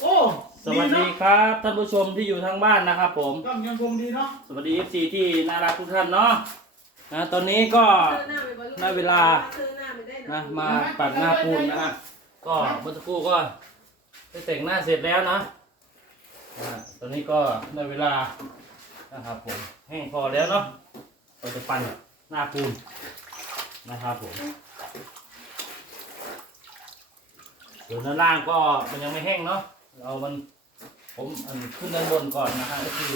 โอ้สวัสดีครับท่านผู้ชมที่อยู่ทางบ้านนะครับผมกล้องยังคงดีเนาะสวัสดี FC ที่น่ารักทุกท่านเนาะนะตอนนี้ก็ได้เวลานะมาปัดหน้าปูนนะฮะก็เมื่อสักครู่ก็ได้แต่งหน้าเสร็จแล้วนะนะฮะตอนนี้ก็ได้เวลานะครับผมแห้งพอแล้วเนาะเราจะปั่นหน้าปูนนะครับผม ส่วนด้านล่างก็มันยังไม่แห้งเนาะเอามันผมอันขึ้นด้านบนก่อนนะฮะก็คือ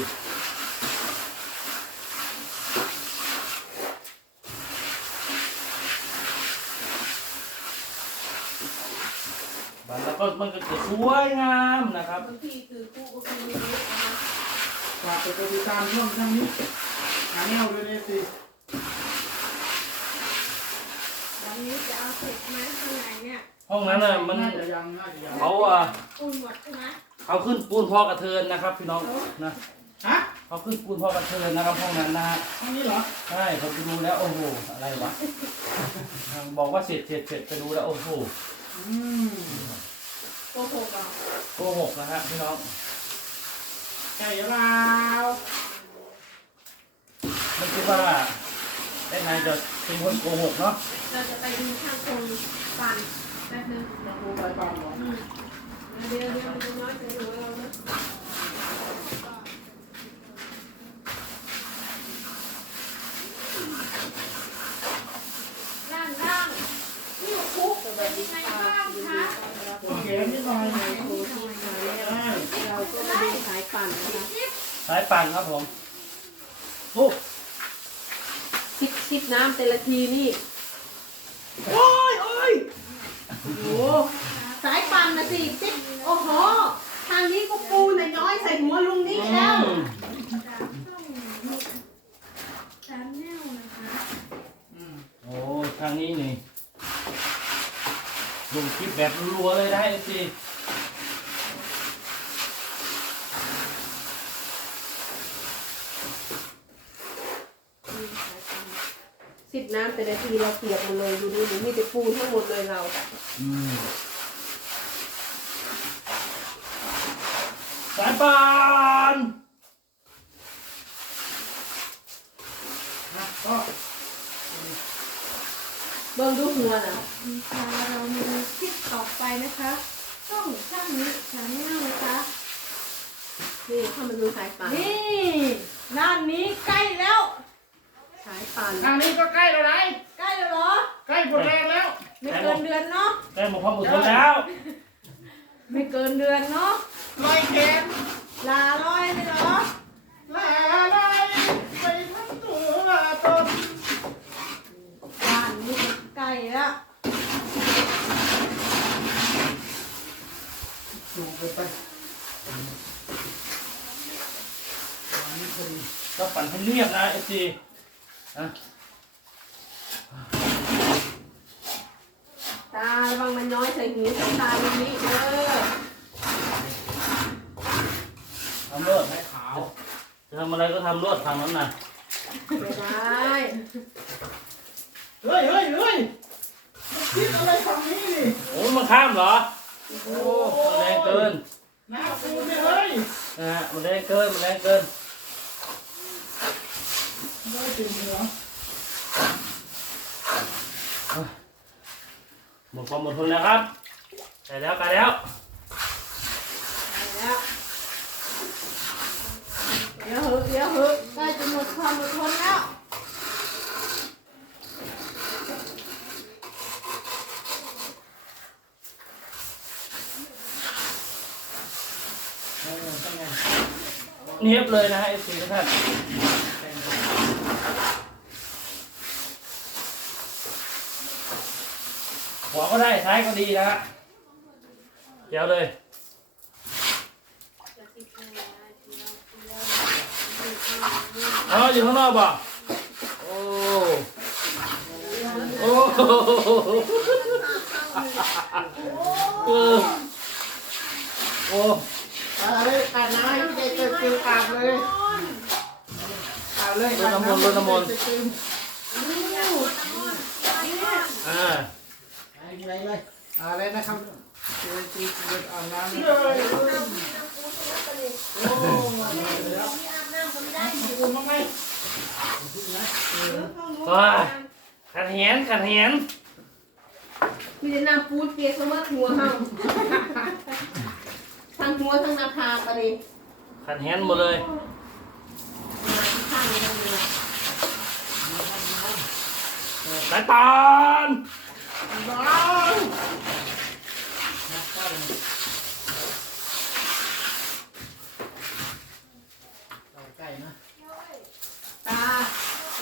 บันแล้วก็มันก็จะสวยงามนะครับ บางทีคือคู่ก็คือไม่รู้นะคะฝากไปติดตามช่องทางนี้หาแนวด้วยเลย สิวันนี้จะเอาเสร็จไหมข้างในเนี่ยห้องนั้นน่ะมันน่าจะยังน่าจะยังเขาอะอุ่นหมดใช่ไหมเขาขึ้นปูนพอกระเทินนะครับ พี่น้องนะฮะเขาขึ้นปูนพอกระเทินนะครับห้องนั้นนะฮะห้องนี้เหรอใช่ผมไปดูแล้วโอ้โหอะไรวะบอกว่าเสร็จเสร็จเสร็จไปดูแล้วโอ้โหอืมโกหกอะโกหกนะฮะพี่น้องไก่ลาวไม่คิดว่า ได้นายจะเป็นคนโกหกเนาะเราจะไปดูช่างคนฟันแป๊บนึงยังคงไปปั่นเหรออืมเดี๋ยวเดี๋ยวมันจะน้อยใจหัวเรานะร่างร่างนี่คุกเป็นยังไงบ้างคะปวดแขนนิดหน่อยหน่อยคุกทำไมมาแล้วได้เราก็มาดูสายปั่นนะคะสายปั่นครับผมโอ้ ซิปซิปน้ำแต่ละทีนี่โอ้ยโอ้ยโอ้โหสายปั่นนะสิซิปโอ้โห ทางนี้ก็ปูน่ะย้อยใส่หัวลุงนี่แล้วชาแนลนะคะอืมโอ้ทางนี้นี่ดูคลิปแบบรัวๆเลยได้สิ ซิปน้ำแต่ละทีเราเปียกหมดเลยดูดิหนูมีแต่ปูนทั้งหมดเลยเรา อืมสายปั่นนะก็เบิ่งดูหัวน่ะมีชาเรามีคลิปต่อไปนะคะช่องช่างนี้ชาแนลนะคะนี่เข้ามาดูสายปั่นนี่ด้านนี้ใกล้แล้ว สายปั่นทางนี้ก็ใกล้แล้วไรใกล้แล้วเหรอ ใกล้หมดแรงแล้ว ไม่เกินเดือนเนาะ ได้หมดความอดทนแล้วไม่เกินเดือนเนาะลอยแขนลาร้อยเลยเหรอ ลาลอยไปทั้งตัวตนด้านนี้ก็ใกล้แล้วสูงไปไปอันนี้พอดีก็ปั่นให้เรียบนะเอฟซี นะตาระวังมันย้อยใส่หูใส่ตาลุงนี่เด้อทำเลิศให้ขาว จะทำอะไรก็ทำรวดทางนั้นนะไม่ได้เฮ้ยเฮ้ยเฮ้ยคิดอะไรฝั่งนี้นี่โอ้ยมันข้ามเหรอ โอ้มันแรงเกิน หน้าปูเนี่ยเฮ้ย นะฮะมันแรงเกิน มันแรงเกิน ได้เต็มหัวหมดความอดทนแล้วครับใส่แล้วกันแล้วไปแล้ว เดี๋ยวเหอะเดี๋ยวเหอะใกล้จะหมดความอดทนแล้วเออเป็นไงเนียบเลยนะฮะเอฟซีทุกท่าน ขวาก็ได้ซ้ายก็ดีนะฮะเดี๋ยวเลยเอาอยู่ข้างนอกบ่โอ้โอ้เออโอ้อะไรอาบน้ำให้เด็กๆคืออาบเลยอาบเลยรดน้ำมนต์รดน้ำมนต์อ่า อะไรเลยอะไรนะครับเจอตีเดินอาบน้ำเลยโอ้แล้วอาบน้ำก็ไม่ได้คุณมาไหมว้าขันแหนขันแหนมีแต่น้ำปูดเปียกเสมอหัวเฮาทั้งหัวทั้งหน้าผากอะไรขันแหนหมดเลยมาที่ข้างนี้ทั้งนี้สายปาน ไก่นะตา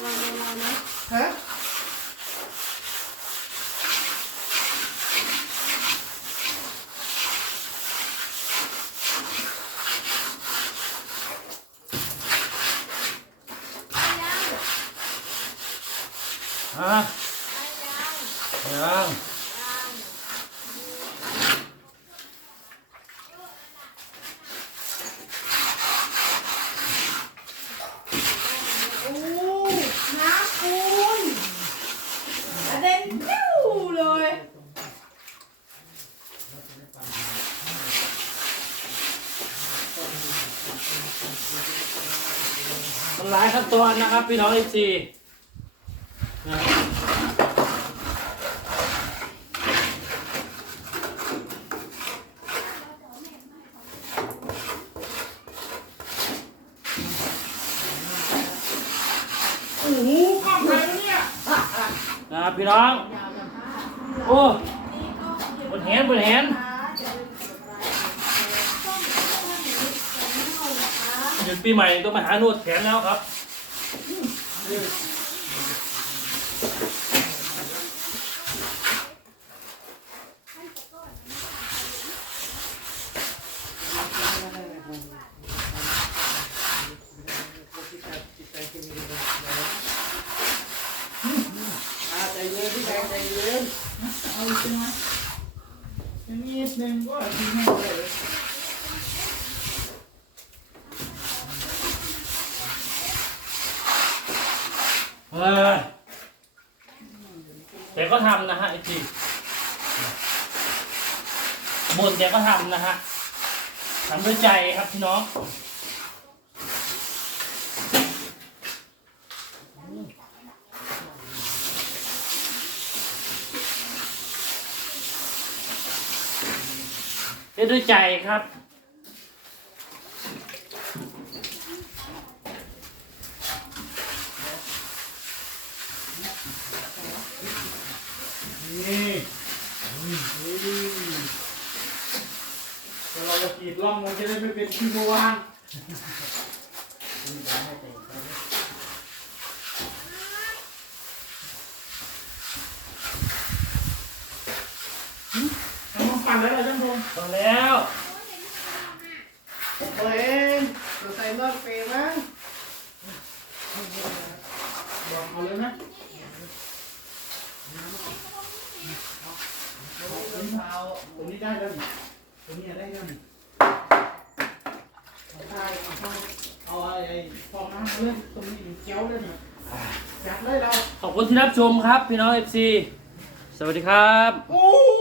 เราเรานะฮะฮะ ยังโอ้น้ำปูนกระเด็นปิ้วเลยมันหลายขั้นตอนนะครับ พี่น้องเอซีนะโอ้โหกล้องใครวะเนี่ย นะพี่น้อง โอ้บนแหนบนแหนหยุดปีใหม่ต้องมาหานวดแขนแล้วครับ อ่าใจเย็นพี่แดงใจเย็น เอาอีกใช่ไหมยังมีนิดนึงก็ทิ้งให้เลยเออแต่ก็ทำนะฮะไอจีบนแต่ก็ทำนะฮะทำด้วยใจครับพี่น้อง ดด้วยใจครับ นี่นี่เดี๋ยวเราจะกรีดร่องมันจะได้ไม่เป็นขี้มัววางเอาม แล้วเหรอจังพงพอแล้วโอ้ยเองเราใส่นอดเปย์มั้งบอกเอาเลยนะเอาตรงนี้ได้แล้วนี่ตรงนี้ได้แล้วนี่เอาได้เอาเอาไอ้ไอ้ฟองน้ำมาเลยตรงนี้เจียวด้วยนี่จัดเลยเราขอบคุณที่รับชมครับ พี่น้องเอฟซีสวัสดีครับ